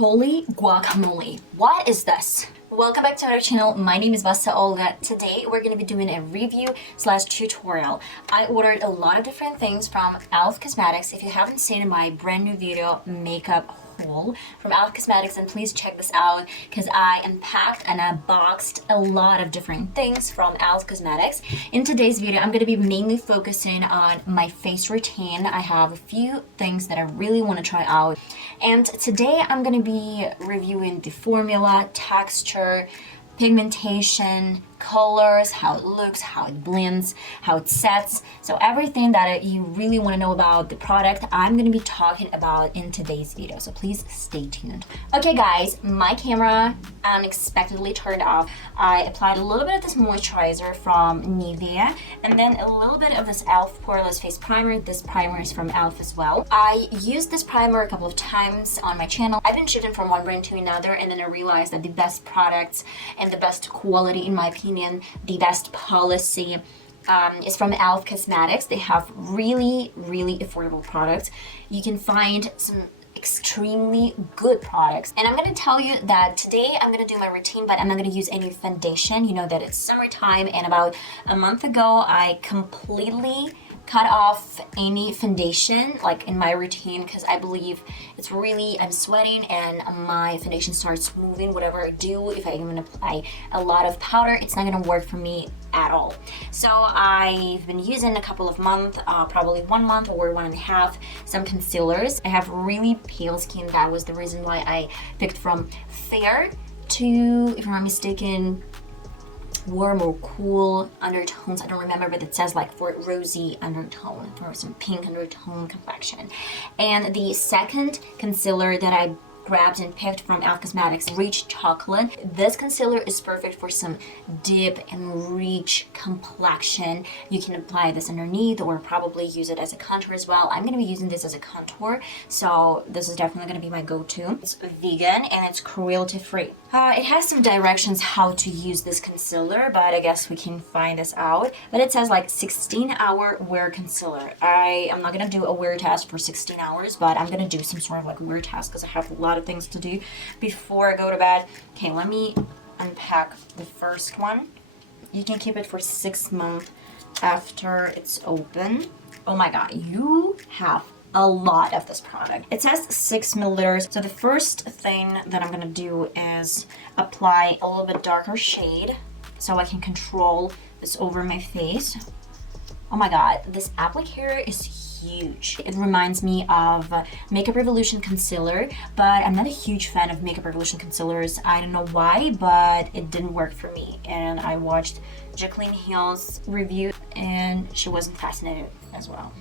Holy guacamole, what is this? Welcome back to our channel. My name is VassaOlga. Today we're going to be doing a review slash tutorial. I ordered a lot of different things from e.l.f. Cosmetics. If you haven't seen my brand new video, makeup haul from e.l.f. Cosmetics, then please check this out because I unpacked and I boxed a lot of different things from e.l.f. Cosmetics. In today's video, I'm going to be mainly focusing on my face routine. I have a few things that I really want to try out. And today I'm going to be reviewing the formula, texture, pigmentation, colors, how it looks, how it blends, how it sets. So everything that you really want to know about the product, I'm going to be talking about in today's video. So please stay tuned. Okay guys, my camera unexpectedly turned off. I applied a little bit of this moisturizer from Nivea and then a little bit of this e.l.f. poreless face primer. This primer is from e.l.f. as well. I used this primer a couple of times on my channel. I've been shifting from one brand to another, and then I realized that the best products and the best quality, in my opinion, the best policy is from e.l.f. Cosmetics. They have really affordable products. You can find some extremely good products, and I'm gonna tell you that today I'm gonna do my routine, but I'm not gonna use any foundation. You know that it's summertime, and about a month ago I completely cut off any foundation like in my routine because I believe it's really, I'm sweating and my foundation starts moving whatever I do. If I even apply a lot of powder, it's not gonna work for me at all. So I've been using a couple of months, probably 1 month or 1.5, some concealers. I have really pale skin. That was the reason why I picked from fair to, if I'm not mistaken, warm or cool undertones. I don't remember, but it says like for rosy undertone, for some pink undertone complexion. And the second concealer that I grabbed and picked from e.l.f. Cosmetics, Rich Chocolate. This concealer is perfect for some deep and rich complexion. You can apply this underneath or probably use it as a contour as well. I'm going to be using this as a contour, so this is definitely going to be my go-to. It's vegan and it's cruelty-free. It has some directions how to use this concealer, but I guess we can find this out. But it says like 16-hour wear concealer. I am not going to do a wear test for 16 hours, but I'm going to do some sort of like wear test because I have a lot of things to do before I go to bed. Okay, let me unpack the first one. You can keep it for 6 months after it's open. Oh my god, you have a lot of this product. It says 6 milliliters. So the first thing that I'm gonna do is apply a little bit darker shade so I can control this over my face. Oh my god, this applicator is huge. It reminds me of Makeup Revolution concealer, but I'm not a huge fan of Makeup Revolution concealers. I don't know why, but it didn't work for me. And I watched Jaclyn Hill's review and she wasn't fascinated as well.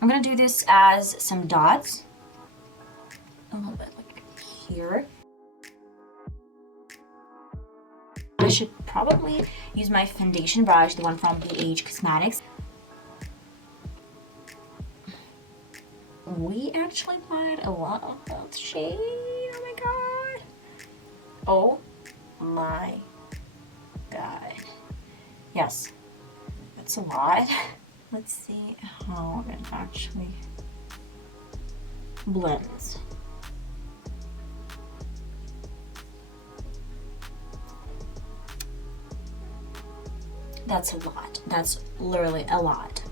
I'm gonna do this as some dots, a little bit like here. I should probably use my foundation brush, the one from VH Cosmetics. We actually applied a lot of that shade. Oh my god. Oh my god. Yes, that's a lot. Let's see how it actually blends. That's a lot. That's literally a lot.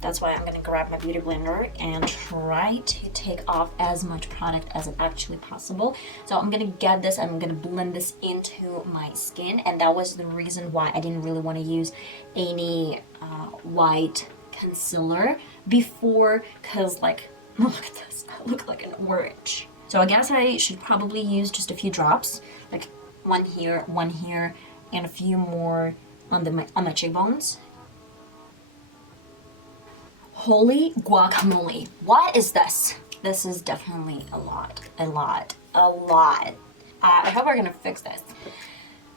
That's why I'm gonna grab my beauty blender and try to take off as much product as it actually possible. So I'm gonna get this, I'm gonna blend this into my skin, and that was the reason why I didn't really want to use any white concealer before, because like, look at this, I look like an orange. So I guess I should probably use just a few drops, like one here, and a few more on my cheekbones. Holy guacamole, what is this? This is definitely a lot. I hope we're gonna fix this.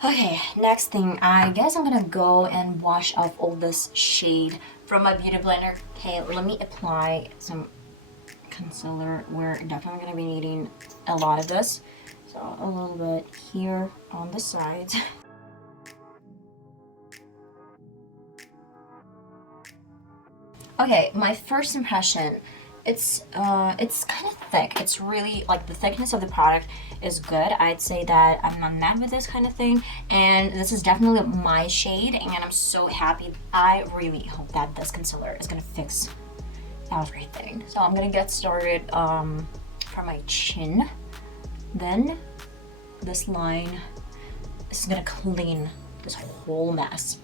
Okay, next thing, I guess I'm gonna go and wash off all this shade from my beauty blender. Okay, let me apply some concealer. We're definitely gonna be needing a lot of this. So a little bit here on the sides. Okay, my first impression It's kind of thick. It's really like the thickness of the product is good. I'd say that I'm not mad with this kind of thing, and this is definitely my shade, and I'm so happy. I really hope that this concealer is gonna fix everything. So I'm gonna get started from my chin, then this line. This is gonna clean this whole mess.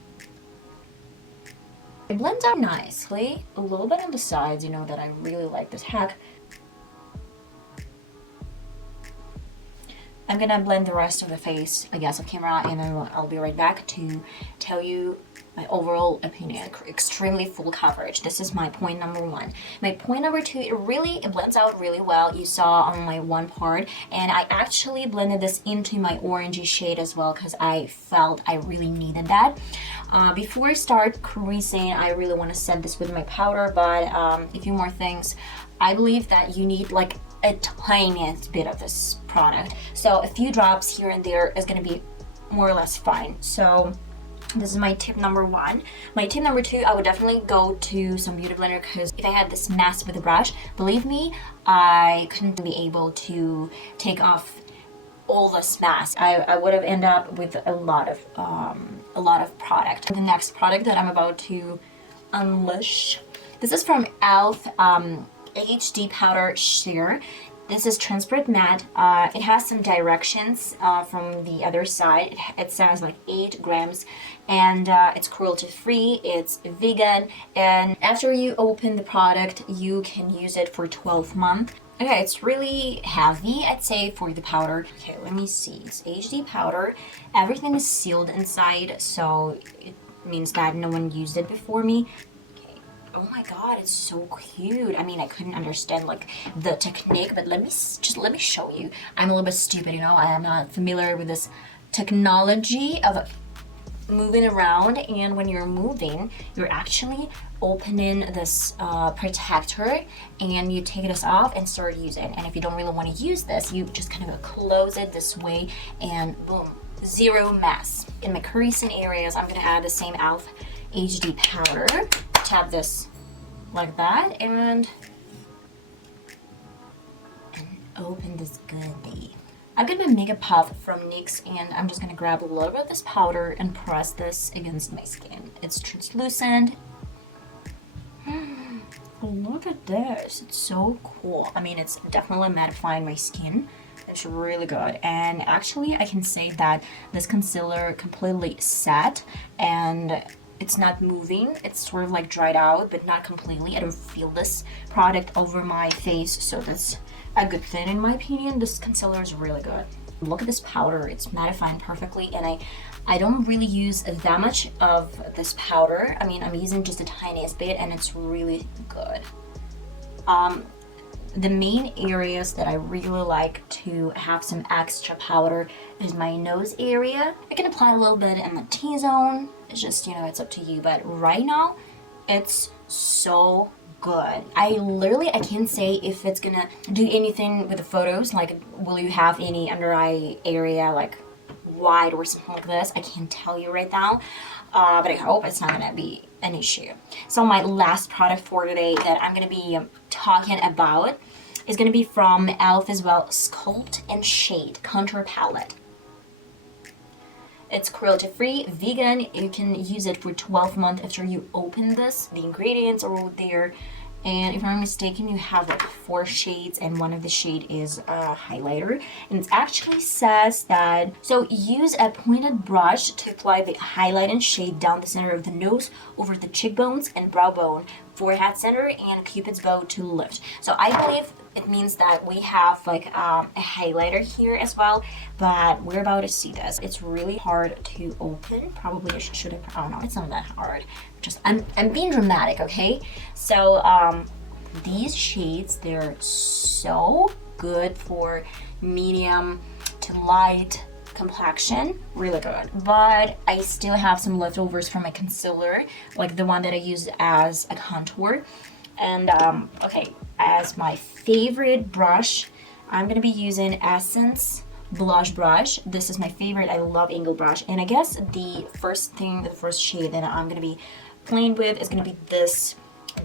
It blends out nicely, a little bit on the sides, you know that I really like this hack. I'm gonna blend the rest of the face, I guess, off camera, and then I'll be right back to tell you my overall opinion. Extremely full coverage. This is my point number one. My point number two, it blends out really well. You saw on my one part, and I actually blended this into my orangey shade as well because I felt I really needed that. Before I start creasing, I really want to set this with my powder, but a few more things. I believe that you need like a tiniest bit of this product, so a few drops here and there is going to be more or less fine. So this is my tip number one. My tip number two, I would definitely go to some beauty blender, because if I had this mess with a brush, believe me, I couldn't be able to take off all this mass. I would have ended up with a lot of product. The next product that I'm about to unleash, this is from e.l.f. HD powder sheer. This is transparent matte. It has some directions from the other side. It says like 8 grams, and it's cruelty free, it's vegan, and after you open the product you can use it for 12 months. Okay, it's really heavy, I'd say, for the powder. Okay, let me see. It's HD powder. Everything is sealed inside, so it means that no one used it before me. Oh my god, it's so cute. I mean, I couldn't understand like the technique, but let me show you. I'm a little bit stupid, you know. I am not familiar with this technology of moving around, and when you're moving, you're actually opening this protector, and you take this off and start using. And if you don't really want to use this, you just kind of close it this way, and boom, zero mess. In my creasing areas, I'm gonna add the same e.l.f. HD powder. Tap this like that, and open this goodie. I've got my makeup puff from NYX, and I'm just gonna grab a little bit of this powder and press this against my skin. It's translucent. Look at this, it's so cool. I mean, it's definitely mattifying my skin. It's really good, and actually I can say that this concealer completely set, and it's not moving. It's sort of like dried out, but not completely. I don't feel this product over my face, so that's a good thing in my opinion. This concealer is really good. Look at this powder, it's mattifying perfectly, and I don't really use that much of this powder. I mean, I'm using just the tiniest bit, and it's really good. The main areas that I really like to have some extra powder is my nose area. I can apply a little bit in the T-zone. It's just, you know, it's up to you. But right now, it's so good. I can't say if it's gonna do anything with the photos. Like, will you have any under eye area, like wide or something like this? I can't tell you right now. But I hope it's not gonna be an issue. So my last product for today that I'm gonna be talking about is gonna be from e.l.f. as well, Sculpt and Shade Contour Palette. It's cruelty free, vegan. You can use it for 12 months after you open this. The ingredients are all there. And if I'm not mistaken, you have like 4 shades, and one of the shade is a highlighter. And it actually says that, so use a pointed brush to apply the highlight and shade down the center of the nose, over the cheekbones and brow bone, forehead center, and cupid's bow to lift. So I believe it means that we have like a highlighter here as well, but we're about to see this. It's really hard to open. Probably I should have, oh no, it's not that hard. Just, I'm being dramatic, okay? So these shades, they're so good for medium to light complexion, really good. But I still have some leftovers from my concealer, like the one that I used as a contour. And okay, as my favorite brush, I'm gonna be using Essence blush brush. This is my favorite. I love angle brush. And I guess the first shade that I'm gonna be playing with is gonna be this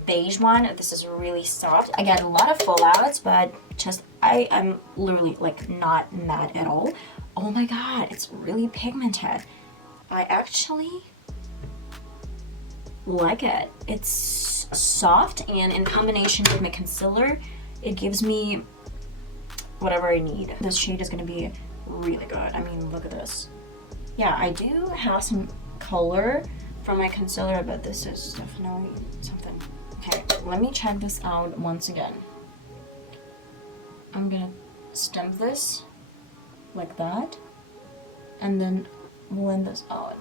beige one. This is really soft. I get a lot of fallouts, but just I am literally like not mad at all. Oh my god, it's really pigmented. I actually like it. It's soft, and in combination with my concealer, it gives me whatever I need. This shade is gonna be really good. I mean, look at this. Yeah, I do have some color from my concealer, but this is definitely something. Okay, let me check this out once again. I'm gonna stamp this like that and then blend this out.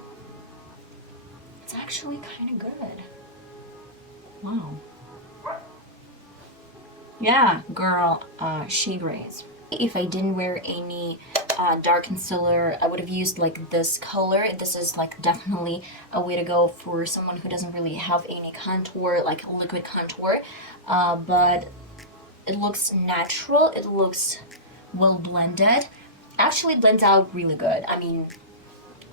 It's actually kind of good. Wow. Yeah, girl, shade rays. If I didn't wear any dark concealer, I would have used like this color. This is like definitely a way to go for someone who doesn't really have any contour, like liquid contour, but it looks natural, it looks well blended. Actually blends out really good. I mean,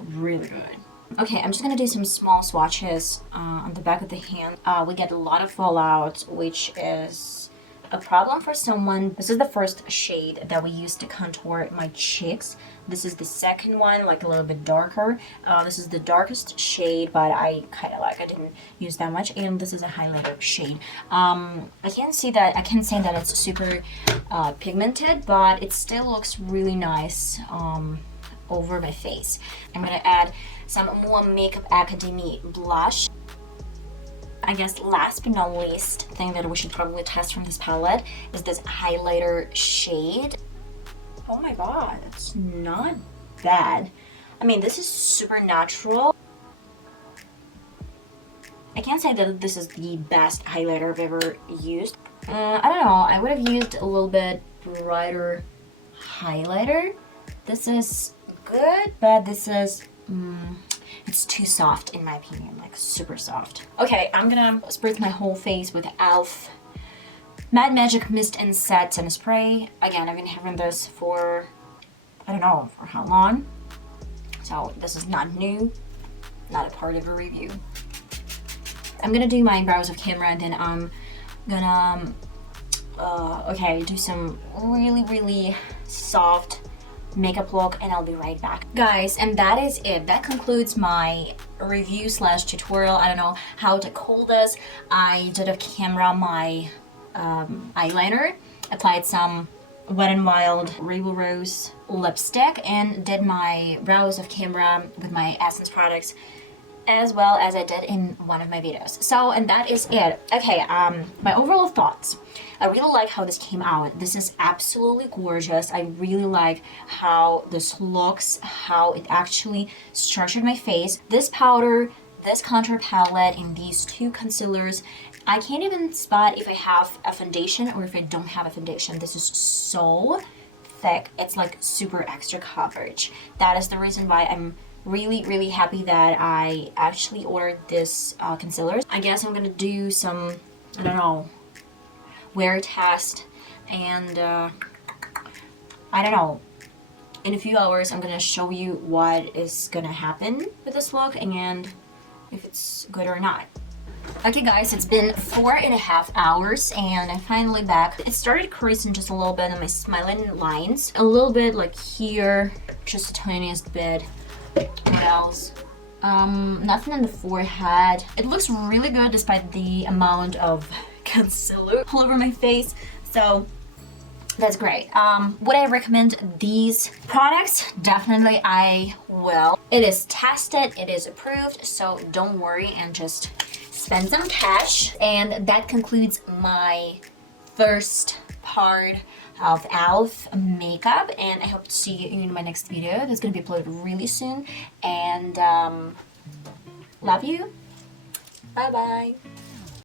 really good. Okay, I'm just gonna do some small swatches on the back of the hand. We get a lot of fallout, which is a problem for someone. This is the first shade that we used to contour my cheeks. This is the second one, like a little bit darker. This is the darkest shade, but I kind of like, I didn't use that much. And this is a highlighter shade. I can't say that it's super pigmented, but it still looks really nice over my face. I'm gonna add some more Makeup Academy blush. I guess last but not least thing that we should probably test from this palette is this highlighter shade. Oh my god, it's not bad. I mean, this is super natural. I can't say that this is the best highlighter I've ever used. I don't know, I would have used a little bit brighter highlighter. This is good, but this is it's too soft in my opinion, like super soft. Okay, I'm gonna spritz my whole face with e.l.f. Mad Magic Mist and Set and Spray. Again, I've been having this for, I don't know, for how long. So this is not new, not a part of a review. I'm gonna do my brows off camera, and then I'm gonna, okay, do some really soft makeup look, and I'll be right back. Guys, and that is it. That concludes my review slash tutorial. I don't know how to call this. I did off camera my eyeliner, applied some Wet n Wild Rebel Rose lipstick, and did my brows off camera with my Essence products, as well as I did in one of my videos. So, and that is it. Okay, my overall thoughts. I really like how this came out. This is absolutely gorgeous. I really like how this looks, how it actually structured my face. This powder, this contour palette, and these two concealers, I can't even spot if I have a foundation or if I don't have a foundation. This is so thick. It's like super extra coverage. That is the reason why I'm really happy that I actually ordered this concealer. I guess I'm gonna do some, I don't know, wear test, and I don't know, in a few hours I'm gonna show you what is gonna happen with this look and if it's good or not. Okay guys, it's been 4.5 hours and I'm finally back. It started creasing just a little bit on my smiling lines, a little bit like here, just the tiniest bit. What else? Nothing in the forehead. It looks really good despite the amount of concealer all over my face, so that's great. Would I recommend these products? Definitely I will. It is tested, it is approved, so don't worry and just spend some cash. And that concludes my first part of e.l.f. makeup, and I hope to see you in my next video that's gonna be uploaded really soon. And love you. Bye bye.